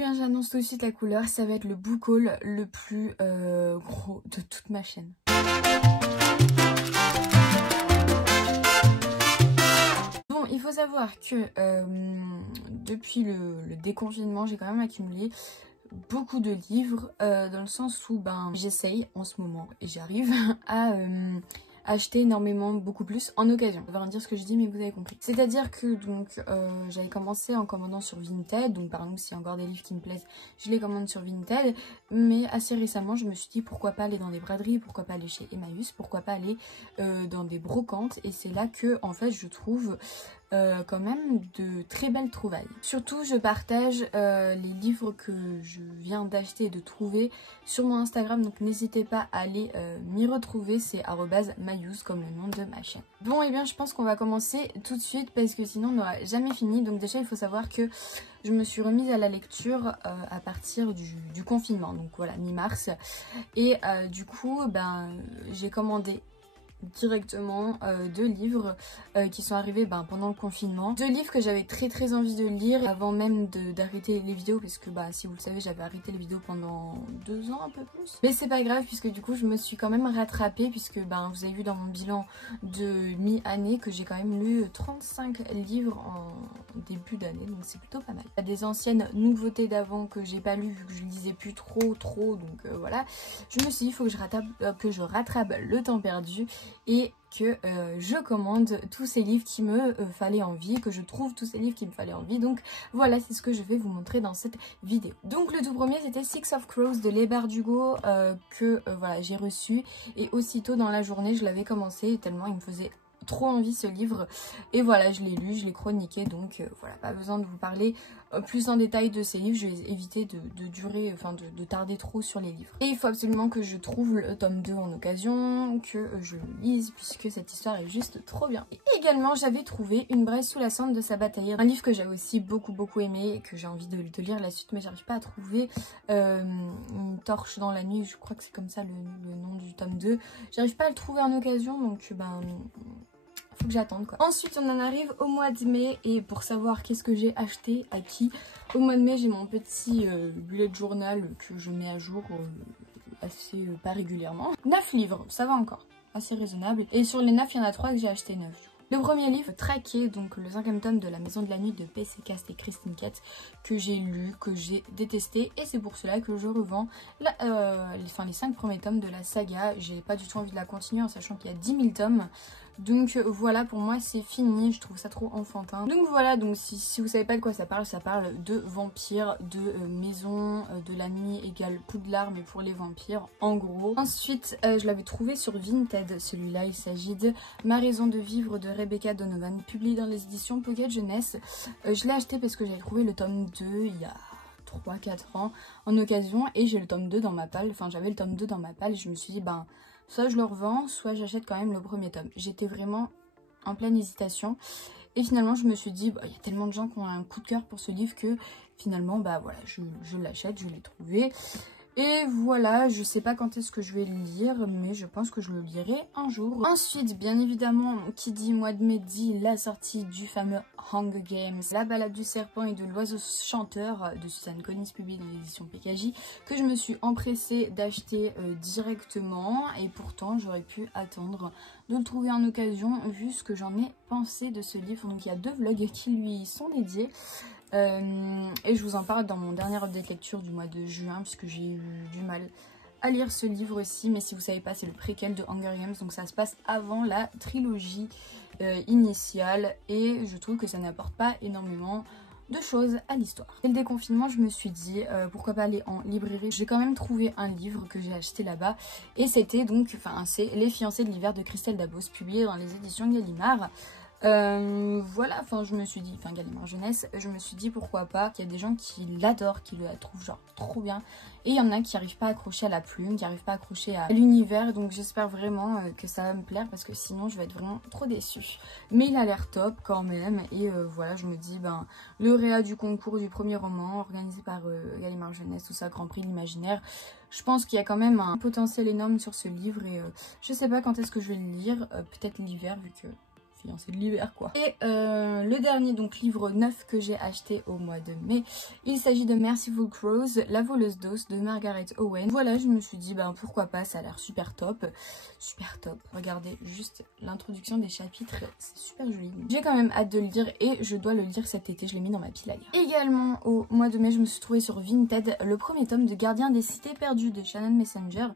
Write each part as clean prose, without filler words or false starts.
bien j'annonce tout de suite la couleur, ça va être le book haul le plus gros de toute ma chaîne. Bon, il faut savoir que depuis le déconfinement, j'ai quand même accumulé beaucoup de livres dans le sens où j'essaye en ce moment et j'arrive à acheter énormément, beaucoup plus en occasion. Ça va rien dire ce que je dis mais vous avez compris. C'est-à-dire que donc j'avais commencé en commandant sur Vinted, donc par exemple s'il y a encore des livres qui me plaisent, je les commande sur Vinted, mais assez récemment je me suis dit pourquoi pas aller dans des braderies, pourquoi pas aller chez Emmaüs, pourquoi pas aller dans des brocantes, et c'est là que en fait je trouve quand même de très belles trouvailles. Surtout je partage les livres que je viens d'acheter et de trouver sur mon Instagram, donc n'hésitez pas à aller m'y retrouver, c'est @mayous comme le nom de ma chaîne. Bon et bien je pense qu'on va commencer tout de suite parce que sinon on n'aura jamais fini. Donc déjà il faut savoir que je me suis remise à la lecture à partir du confinement, donc voilà, mi-mars, et du coup j'ai commandé directement 2 livres qui sont arrivés pendant le confinement. 2 livres que j'avais très envie de lire avant même d'arrêter les vidéos, parce que si vous le savez j'avais arrêté les vidéos pendant 2 ans un peu plus. Mais c'est pas grave puisque du coup je me suis quand même rattrapée, puisque vous avez vu dans mon bilan de mi-année que j'ai quand même lu 35 livres en début d'année, donc c'est plutôt pas mal. Il y a des anciennes nouveautés d'avant que j'ai pas lues vu que je lisais plus trop, donc voilà. Je me suis dit il faut que je rattrape le temps perdu et que je commande tous ces livres qui me fallaient envie, que je trouve tous ces livres qui me fallaient envie. Donc voilà, c'est ce que je vais vous montrer dans cette vidéo. Donc le tout premier c'était Six of Crows de Leigh Bardugo que voilà j'ai reçu, et aussitôt dans la journée je l'avais commencé tellement il me faisait trop envie ce livre, et voilà je l'ai lu, je l'ai chroniqué, donc voilà, pas besoin de vous parler plus en détail de ces livres, je vais éviter de tarder trop sur les livres. Et il faut absolument que je trouve le tome 2 en occasion, que je le lise puisque cette histoire est juste trop bien. Et également j'avais trouvé Une braise sous la cendre de Sabaa Tahir, un livre que j'ai aussi beaucoup aimé et que j'ai envie de lire la suite, mais j'arrive pas à trouver. Une torche dans la nuit, je crois que c'est comme ça le nom du tome 2, j'arrive pas à le trouver en occasion, donc faut que j'attende quoi. Ensuite on en arrive au mois de mai, et pour savoir qu'est-ce que j'ai acheté à qui, au mois de mai j'ai mon petit bullet journal que je mets à jour assez pas régulièrement. 9 livres, ça va encore, assez raisonnable, et sur les 9 il y en a 3 que j'ai acheté 9 du coup. Le premier livre, Traqué, donc le 5e tome de La Maison de la Nuit de P.C. Cast et Christine Kett, que j'ai lu, que j'ai détesté, et c'est pour cela que je revends les 5 premiers tomes de la saga. J'ai pas du tout envie de la continuer en sachant qu'il y a 10 000 tomes. Donc voilà, pour moi c'est fini, je trouve ça trop enfantin. Donc voilà, donc si vous savez pas de quoi ça parle de vampires, de maison de la nuit égale Poudlard mais pour les vampires en gros. Ensuite je l'avais trouvé sur Vinted, celui-là, il s'agit de Ma raison de vivre de Rebecca Donovan, publié dans les éditions Pocket Jeunesse. Je l'ai acheté parce que j'avais trouvé le tome 2 il y a 3-4 ans en occasion, et j'ai le tome 2 dans ma palle, j'avais le tome 2 dans ma palle, et je me suis dit soit je le revends, soit j'achète quand même le premier tome. J'étais vraiment en pleine hésitation. Et finalement, je me suis dit, il y a tellement de gens qui ont un coup de cœur pour ce livre que finalement, voilà, je l'achète, je l'ai trouvé. Et voilà, je sais pas quand est-ce que je vais le lire, mais je pense que je le lirai un jour. Ensuite, bien évidemment, qui dit mois de mai dit la sortie du fameux Hunger Games, La balade du serpent et de l'oiseau chanteur de Suzanne Collins, publié dans l'édition PKJ, que je me suis empressée d'acheter directement, et pourtant j'aurais pu attendre de le trouver en occasion vu ce que j'en ai pensé de ce livre. Donc il y a 2 vlogs qui lui sont dédiés. Et je vous en parle dans mon dernier update lecture du mois de juin, puisque j'ai eu du mal à lire ce livre aussi. Mais si vous savez pas, c'est le préquel de Hunger Games, donc ça se passe avant la trilogie initiale, et je trouve que ça n'apporte pas énormément de choses à l'histoire. Dès le déconfinement, je me suis dit pourquoi pas aller en librairie. J'ai quand même trouvé un livre que j'ai acheté là-bas, et c'était donc, c'est Les fiancés de l'hiver de Christelle Dabos, publié dans les éditions Gallimard. Voilà, je me suis dit, Gallimard Jeunesse, je me suis dit pourquoi pas. Il y a des gens qui l'adorent, qui la trouvent genre trop bien, et il y en a qui n'arrivent pas à accrocher à la plume, qui n'arrivent pas à accrocher à l'univers, donc j'espère vraiment que ça va me plaire, parce que sinon je vais être vraiment trop déçue. Mais il a l'air top quand même, et voilà, je me dis, lauréat du concours du premier roman organisé par Gallimard Jeunesse, tout ça, Grand Prix de l'imaginaire, je pense qu'il y a quand même un potentiel énorme sur ce livre, et je sais pas quand est-ce que je vais le lire, peut-être l'hiver vu que fiancée de l'hiver quoi. Et le dernier donc livre neuf que j'ai acheté au mois de mai, il s'agit de Merciful Crows, la voleuse d'os de Margaret Owen. Voilà, je me suis dit ben pourquoi pas, ça a l'air super top. Super top. Regardez juste l'introduction des chapitres, c'est super joli. J'ai quand même hâte de le lire et je dois le lire cet été, je l'ai mis dans ma pile à lire. Également au mois de mai, je me suis trouvée sur Vinted le premier tome de Gardien des cités perdues de Shannon Messenger.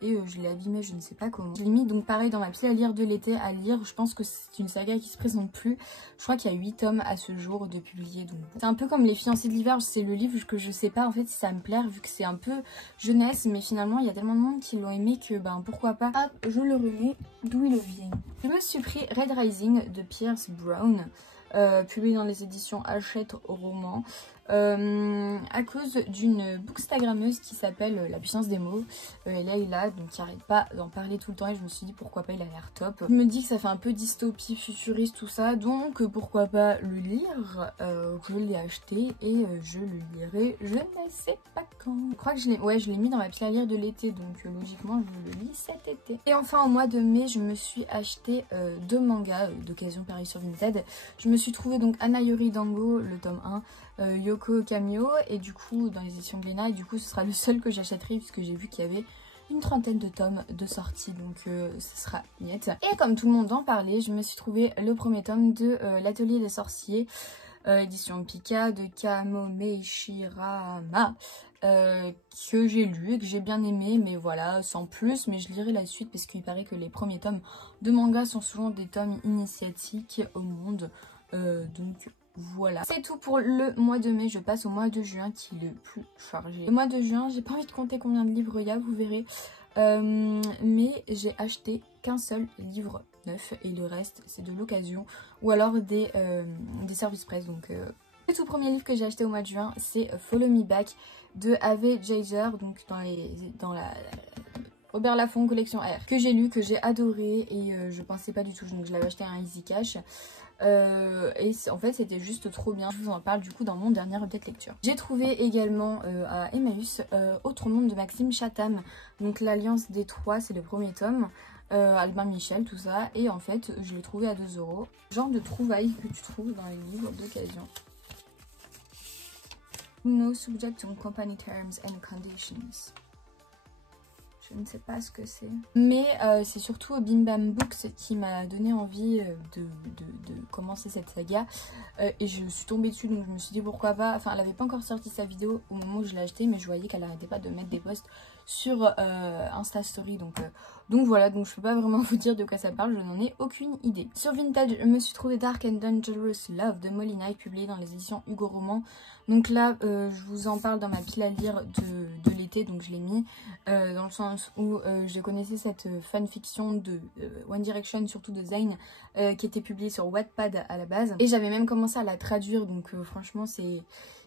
Et je l'ai abîmé, je ne sais pas comment. Je l'ai mis donc pareil dans ma pile à lire de l'été à lire. Je pense que c'est une saga qui se présente plus. Je crois qu'il y a 8 tomes à ce jour de publiés. Donc c'est un peu comme Les fiancés de l'hiver. C'est le livre que je sais pas en fait si ça me plaire vu que c'est un peu jeunesse. Mais finalement il y a tellement de monde qui l'ont aimé que ben pourquoi pas. Hop, je le remets d'où il vient. Je me suis pris Red Rising de Pierce Brown. Publié dans les éditions Hachette Roman. À cause d'une bookstagrammeuse qui s'appelle La puissance des mots, Leïla, donc qui arrête pas d'en parler tout le temps et je me suis dit pourquoi pas, il a l'air top. Je me dis que ça fait un peu dystopie futuriste tout ça, donc pourquoi pas le lire. Je l'ai acheté et je le lirai, je ne sais pas quand. Je crois que je l'ai mis dans ma pile à lire de l'été, donc logiquement je le lis cet été. Et enfin au mois de mai, je me suis acheté 2 mangas d'occasion pareil sur Vinted. Je me suis trouvé donc Anayori Dango, le tome 1, Yoko Kamio et du coup dans les éditions Glénat, et du coup ce sera le seul que j'achèterai puisque j'ai vu qu'il y avait une trentaine de tomes de sortie, donc ce sera niet. Et comme tout le monde en parlait, je me suis trouvé le premier tome de l'Atelier des sorciers, édition Pika de Kamome Shirama, que j'ai lu et que j'ai bien aimé, mais voilà, sans plus. Mais je lirai la suite parce qu'il paraît que les premiers tomes de manga sont souvent des tomes initiatiques au monde, donc voilà. C'est tout pour le mois de mai, je passe au mois de juin qui est le plus chargé. Le mois de juin, j'ai pas envie de compter combien de livres il y a, vous verrez. Mais j'ai acheté qu'un seul livre neuf et le reste c'est de l'occasion ou alors des services presse. Donc le tout premier livre que j'ai acheté au mois de juin, c'est Follow Me Back de Ave Jaser, donc dans la Robert Laffont collection R, que j'ai lu, que j'ai adoré et je pensais pas du tout, donc je l'avais acheté à un Easy Cash. Et en fait c'était juste trop bien. Je vous en parle du coup dans mon dernier update lecture. J'ai trouvé également à Emmaüs Autre Monde de Maxime Chatham, donc l'Alliance des Trois, c'est le premier tome, Albin Michel, tout ça, et en fait je l'ai trouvé à 2 €. Genre de trouvailles que tu trouves dans les livres d'occasion. No subject to company terms and conditions. Je ne sais pas ce que c'est. Mais c'est surtout Bim Bam Books qui m'a donné envie de commencer cette saga. Et je suis tombée dessus, donc je me suis dit pourquoi pas. Enfin, elle n'avait pas encore sorti sa vidéo au moment où je l'ai acheté, mais je voyais qu'elle n'arrêtait pas de mettre des posts sur Insta Story. Donc voilà, donc je peux pas vraiment vous dire de quoi ça parle, je n'en ai aucune idée. Sur Vintage, je me suis trouvé Dark and Dangerous Love de Molly Knight, publié dans les éditions Hugo Roman. Donc là, je vous en parle dans ma pile à lire de l'été, donc je l'ai mis dans le sens où je connaissais cette fanfiction de One Direction, surtout de Zayn, qui était publiée sur Wattpad à la base. Et j'avais même commencé à la traduire, donc franchement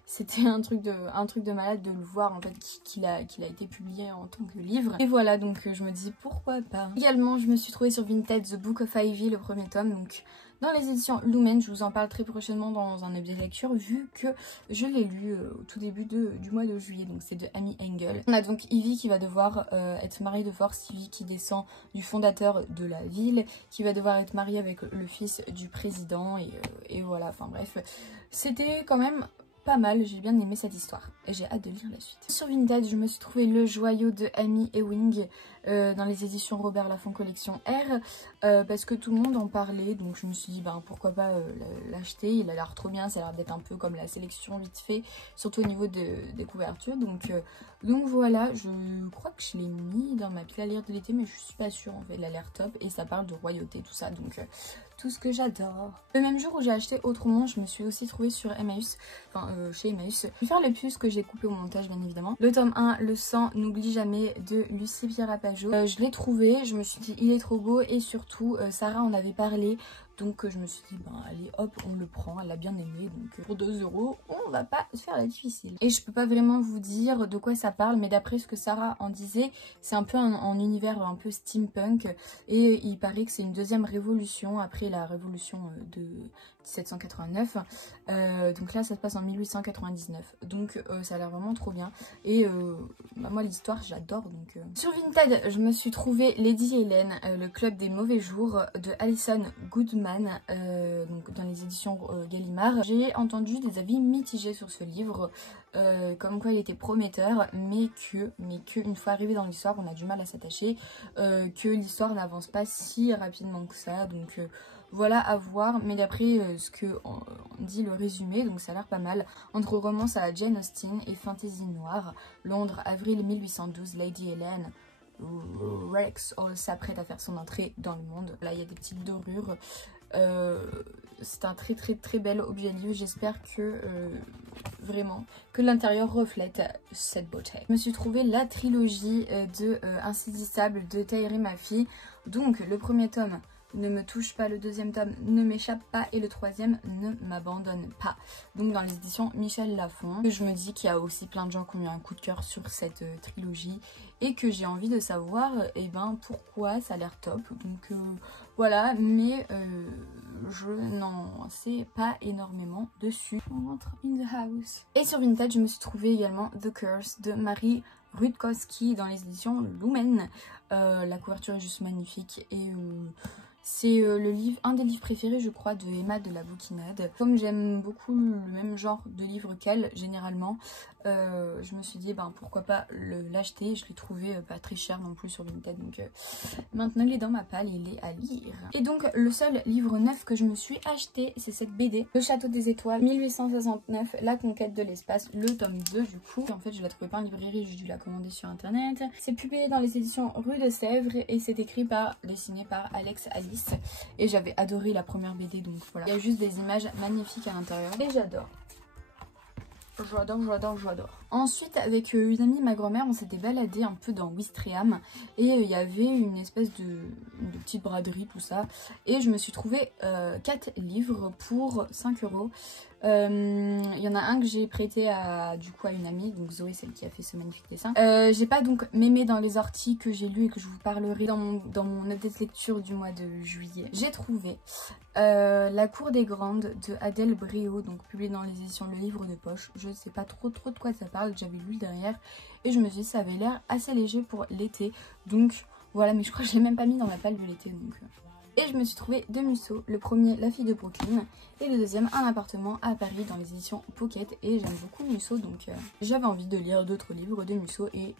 c'était un truc de malade de le voir en fait qu'il a été publié en tant que livre. Et voilà, donc je me dis pourquoi pas. Également, je me suis trouvée sur Vinted The Book of Ivy, le premier tome, donc dans les éditions Lumen. Je vous en parle très prochainement dans un update lecture vu que je l'ai lu au tout début du mois de juillet, donc c'est de Amy Engel. On a donc Ivy qui va devoir être mariée de force, Ivy qui descend du fondateur de la ville, qui va devoir être mariée avec le fils du président et voilà, enfin bref, c'était quand même pas mal, j'ai bien aimé cette histoire et j'ai hâte de lire la suite. Sur Vinted, je me suis trouvé Le Joyau de Amy Ewing dans les éditions Robert Laffont collection R parce que tout le monde en parlait, donc je me suis dit ben pourquoi pas l'acheter. Il a l'air trop bien, ça a l'air d'être un peu comme la sélection vite fait, surtout au niveau des couvertures, donc voilà. Je crois que je l'ai mis dans ma pile à lire de l'été, mais je suis pas sûre en fait. Il a l'air top et ça parle de royauté, tout ça, donc tout ce que j'adore. Le même jour où j'ai acheté Autrement, je me suis aussi trouvée sur Emmaüs, chez Emmaüs. Je vais faire les puces que j'ai coupées au montage bien évidemment. Le tome 1, Le sang n'oublie jamais de Lucie Pierapajot. Je l'ai trouvé, je me suis dit il est trop beau et surtout Sarah en avait parlé. Donc je me suis dit ben allez hop on le prend, elle l'a bien aimé, donc pour 2 €, on va pas se faire la difficile. Et je peux pas vraiment vous dire de quoi ça parle, mais d'après ce que Sarah en disait, c'est un peu un univers un peu steampunk et il paraît que c'est une deuxième révolution après la révolution de 1789. Donc là ça se passe en 1899, donc ça a l'air vraiment trop bien et moi l'histoire j'adore donc. Sur Vinted je me suis trouvé Lady Hélène, le club des mauvais jours de Alison Goodman. Spider-Man, donc dans les éditions Gallimard. J'ai entendu des avis mitigés sur ce livre, comme quoi il était prometteur, mais que une fois arrivé dans l'histoire, on a du mal à s'attacher, que l'histoire n'avance pas si rapidement que ça, donc voilà à voir. Mais d'après ce que on dit le résumé, donc ça a l'air pas mal. Entre romance à la Jane Austen et fantasy noire, Londres, avril 1812, Lady Helen Rex s'apprête à faire son entrée dans le monde. Là il y a des petites dorures. C'est un très bel objet livre. J'espère que vraiment que l'intérieur reflète cette beauté. Je me suis trouvé la trilogie de Insaisissable de Tahereh Mafi. Donc le premier tome ne me touche pas, le deuxième tome ne m'échappe pas et le troisième ne m'abandonne pas. Donc dans les éditions Michel Lafon. Je me dis qu'il y a aussi plein de gens qui ont eu un coup de cœur sur cette trilogie et que j'ai envie de savoir pourquoi ça a l'air top. Donc voilà, mais je n'en sais pas énormément dessus. On rentre in the house. Et sur Vinted, je me suis trouvé également The Curse de Marie Rutkowski dans les éditions Lumen. La couverture est juste magnifique et c'est un des livres préférés je crois de Emma de la Bouquinade. Comme j'aime beaucoup le même genre de livre qu'elle généralement, je me suis dit pourquoi pas l'acheter. Je l'ai trouvé pas très cher non plus sur Vinted, donc maintenant il est dans ma palle et il est à lire. Et donc le seul livre neuf que je me suis acheté, c'est cette BD, Le Château des Étoiles 1869, La Conquête de l'Espace, le tome 2 du coup. Et en fait je la trouvais pas en librairie, j'ai dû la commander sur internet. C'est publié dans les éditions Rue de Sèvres et c'est dessiné par Alex Alice. Et j'avais adoré la première BD, donc voilà. Il y a juste des images magnifiques à l'intérieur et j'adore. J'adore. Ensuite, avec une amie, ma grand-mère, on s'était baladé un peu dans Ouistreham et il y avait une espèce de petite braderie, tout ça. Et je me suis trouvé 4 livres pour 5 €. Il y en a un que j'ai prêté à une amie, donc Zoé, celle qui a fait ce magnifique dessin. J'ai pas donc Mémé dans les orties que j'ai lu et que je vous parlerai dans mon update lecture du mois de juillet. J'ai trouvé La Cour des Grandes de Adèle Bréau, donc publié dans les éditions Le Livre de Poche. Je sais pas trop de quoi ça parle, j'avais lu le derrière et je me suis dit ça avait l'air assez léger pour l'été, donc voilà. Mais je crois que je l'ai même pas mis dans la palle de l'été, donc Et je me suis trouvé 2 Musso, le premier La Fille de Brooklyn et le deuxième Un appartement à Paris dans les éditions Pocket. Et j'aime beaucoup Musso, donc j'avais envie de lire d'autres livres de Musso et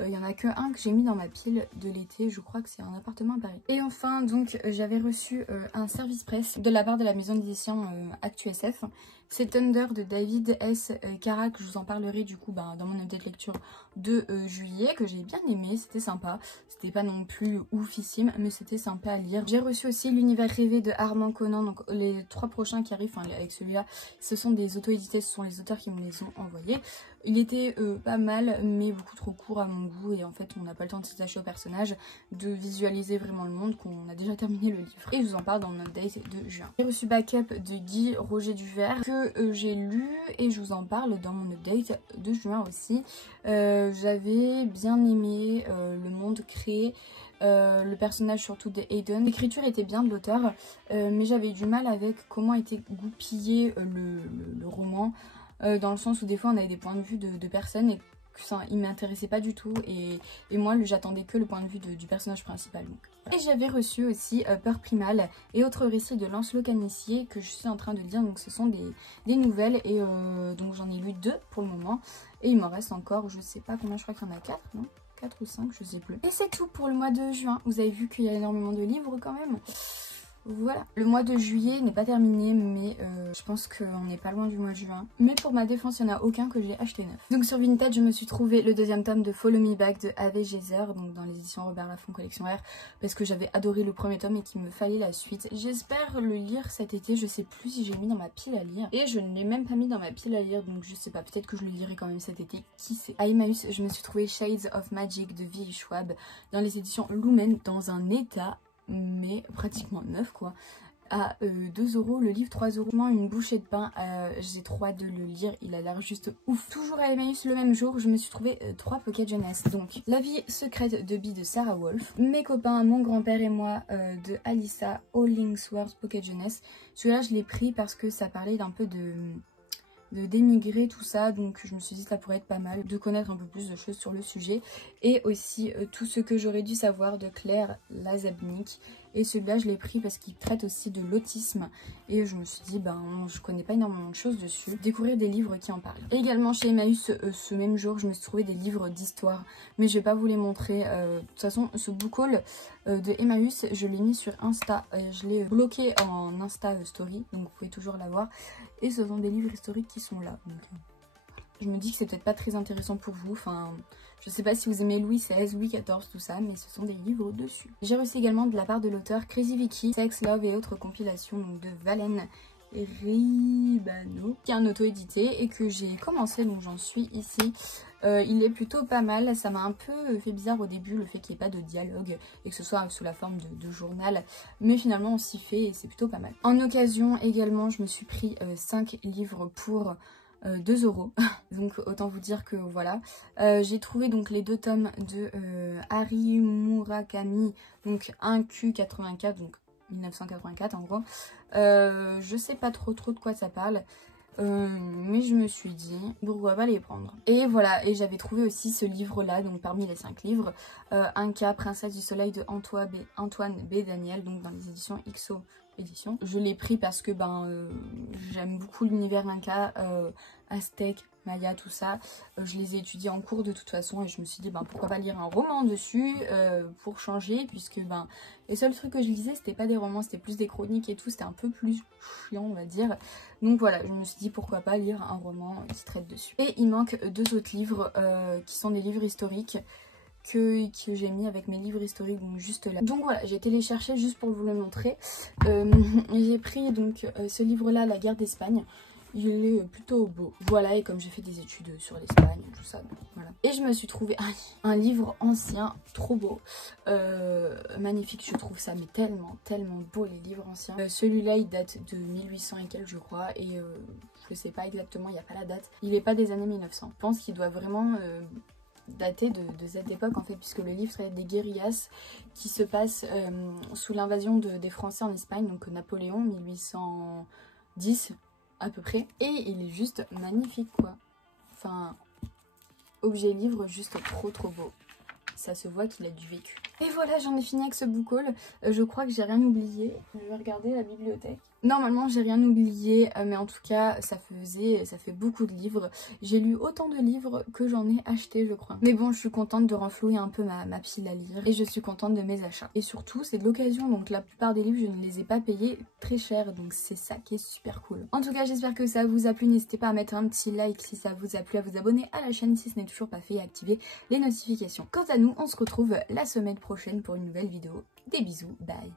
il y en a que un que j'ai mis dans ma pile de l'été, je crois que c'est Un appartement à Paris. Et enfin donc j'avais reçu un service presse de la part de la maison d'édition ActuSF. C'est Thunder de David S. Carac, je vous en parlerai du coup dans mon update lecture de juillet, que j'ai bien aimé, c'était sympa. C'était pas non plus oufissime, mais c'était sympa à lire. J'ai reçu aussi L'Univers rêvé de Armand Conan, donc les 3 prochains qui arrivent, avec celui-là, ce sont des auto-édités, ce sont les auteurs qui me les ont envoyés. Il était pas mal, mais beaucoup trop court à mon goût, et en fait on n'a pas le temps de s'attacher au personnage, de visualiser vraiment le monde, qu'on a déjà terminé le livre. Et je vous en parle dans mon update de juin. J'ai reçu Backup de Guy Roger Duvert, que j'ai lu, et je vous en parle dans mon update de juin aussi. J'avais bien aimé le monde créé, le personnage surtout de Hayden. L'écriture était bien de l'auteur, mais j'avais eu du mal avec comment était goupillé le roman, dans le sens où des fois on avait des points de vue de personnes et ça, il m'intéressait pas du tout, et moi j'attendais que le point de vue du personnage principal. Donc. Et j'avais reçu aussi Peur Primale et autres récits de Lancelot Canissier que je suis en train de lire, donc ce sont des nouvelles, et donc j'en ai lu 2 pour le moment et il m'en reste encore, je sais pas combien, je crois qu'il y en a 4, non 4 ou 5, je sais plus. Et c'est tout pour le mois de juin. Vous avez vu qu'il y a énormément de livres quand même. Voilà, le mois de juillet n'est pas terminé, mais je pense qu'on n'est pas loin du mois de juin. Mais pour ma défense, il n'y en a aucun que j'ai acheté neuf. Donc sur Vinted, je me suis trouvé le 2e tome de Follow Me Back de Ave Geyser, donc dans les éditions Robert Laffont Collection R, parce que j'avais adoré le premier tome et qu'il me fallait la suite. J'espère le lire cet été, je sais plus si j'ai mis dans ma pile à lire. Et je ne l'ai même pas mis dans ma pile à lire, donc je sais pas, peut-être que je le lirai quand même cet été, qui sait. À Emmaüs, je me suis trouvé Shades of Magic de V. Schwab dans les éditions Lumen, dans un état mais pratiquement neuf quoi, à 2 € le livre, 3 €. Une bouchée de pain, j'ai trop hâte de le lire, il a l'air juste ouf. Toujours à Emmaüs le même jour, je me suis trouvé 3 pocket jeunesse. Donc La vie secrète de Bee de Sarah Wolf, Mes copains, mon grand-père et moi de Alyssa Hollingsworth pocket jeunesse. Celui-là je l'ai pris parce que ça parlait d'un peu de d'émigrer, tout ça, donc je me suis dit que ça pourrait être pas mal de connaître un peu plus de choses sur le sujet. Et aussi Tout ce que j'aurais dû savoir de Claire Lazabnik, Et celui-là, je l'ai pris parce qu'il traite aussi de l'autisme. Et je me suis dit, ben, je connais pas énormément de choses dessus. Découvrir des livres qui en parlent. Et également chez Emmaüs, ce même jour, je me suis trouvé des livres d'histoire. Mais je vais pas vous les montrer. De toute façon, ce book haul de Emmaüs, je l'ai mis sur Insta. Je l'ai bloqué en Insta Story. Donc vous pouvez toujours l'avoir. Et ce sont des livres historiques qui sont là. Donc, je me dis que c'est peut-être pas très intéressant pour vous. Enfin, je sais pas si vous aimez Louis XVI, Louis XIV, tout ça, mais ce sont des livres dessus. J'ai reçu également de la part de l'auteur Crazy Vicky, Sex, Love et autres compilations donc de Valen Ribano, qui est un auto-édité et que j'ai commencé, donc j'en suis ici. Il est plutôt pas mal, ça m'a un peu fait bizarre au début le fait qu'il n'y ait pas de dialogue et que ce soit sous la forme de journal, mais finalement on s'y fait et c'est plutôt pas mal. En occasion également, je me suis pris 5 livres pour 2 €. Donc autant vous dire que voilà. J'ai trouvé donc les 2 tomes de Haruki Murakami, donc 1Q84, donc 1984 en gros. Je sais pas trop de quoi ça parle. Mais je me suis dit pourquoi pas les prendre. Et voilà, et j'avais trouvé aussi ce livre là, donc parmi les 5 livres, 1K Princesse du Soleil de Antoine B. Daniel, donc dans les éditions XO édition. Je l'ai pris parce que j'aime beaucoup l'univers Inca, Aztèque, Maya, tout ça. Je les ai étudiés en cours de toute façon et je me suis dit pourquoi pas lire un roman dessus pour changer, puisque les seuls trucs que je lisais c'était pas des romans, c'était plus des chroniques et tout, c'était un peu plus chiant on va dire. Donc voilà, je me suis dit pourquoi pas lire un roman qui traite dessus. Et il manque 2 autres livres qui sont des livres historiques que j'ai mis avec mes livres historiques, donc juste là. Donc voilà, j'ai été les chercher juste pour vous le montrer. J'ai pris donc ce livre là, La guerre d'Espagne. Il est plutôt beau. Voilà, et comme j'ai fait des études sur l'Espagne, tout ça, voilà. Et je me suis trouvé un livre ancien, trop beau. Magnifique, je trouve ça, mais tellement beau les livres anciens. Celui-là, il date de 1800 et quelques, je crois, et je sais pas exactement, il n'y a pas la date. Il n'est pas des années 1900. Je pense qu'il doit vraiment daté de cette époque en fait, puisque le livre traite des guérillas qui se passent sous l'invasion des Français en Espagne, donc Napoléon 1810 à peu près, et il est juste magnifique quoi. Enfin, objet livre juste trop beau. Ça se voit qu'il a du vécu. Et voilà, j'en ai fini avec ce book haul. Je crois que j'ai rien oublié. Je vais regarder la bibliothèque. Normalement, j'ai rien oublié, mais en tout cas, ça fait beaucoup de livres. J'ai lu autant de livres que j'en ai acheté, je crois. Mais bon, je suis contente de renflouer un peu ma pile à lire. Et je suis contente de mes achats. Et surtout, c'est de l'occasion. Donc la plupart des livres, je ne les ai pas payés très cher. Donc c'est ça qui est super cool. En tout cas, j'espère que ça vous a plu. N'hésitez pas à mettre un petit like si ça vous a plu, à vous abonner à la chaîne si ce n'est toujours pas fait et à activer les notifications. Quant à nous, on se retrouve la semaine prochaine pour une nouvelle vidéo. Des bisous, bye!